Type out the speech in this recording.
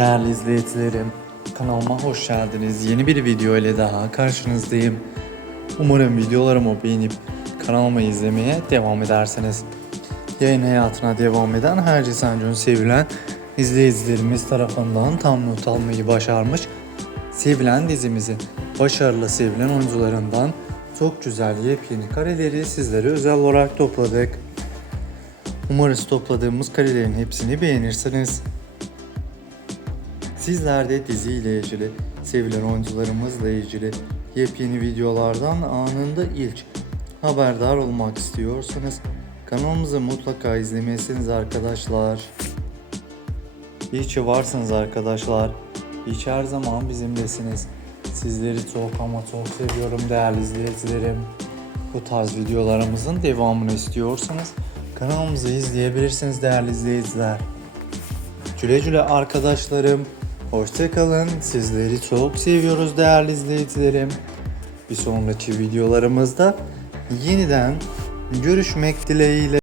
Değerli izleyicilerim, kanalıma hoş geldiniz. Yeni bir video ile daha karşınızdayım. Umarım videolarımı beğenip kanalımı izlemeye devam edersiniz. Yayın hayatına devam eden her Sancı'nın sevilen izleyicilerimiz tarafından tam not almayı başarmış. Sevilen dizimizin başarılı sevilen oyuncularından çok güzel yepyeni kareleri sizlere özel olarak topladık. Umarız topladığımız karelerin hepsini beğenirsiniz. Sizler de diziyle ilgili, sevilen oyuncularımızla ilgili yepyeni videolardan anında ilk haberdar olmak istiyorsanız kanalımızı mutlaka izlemesiniz arkadaşlar. İyi ki varsınız arkadaşlar. Ki her zaman bizimlesiniz. Sizleri çok ama çok seviyorum değerli izleyicilerim. Bu tarz videolarımızın devamını istiyorsanız kanalımızı izleyebilirsiniz değerli izleyiciler. Güle güle arkadaşlarım. Hoşçakalın. Sizleri çok seviyoruz değerli izleyicilerim. Bir sonraki videolarımızda yeniden görüşmek dileğiyle.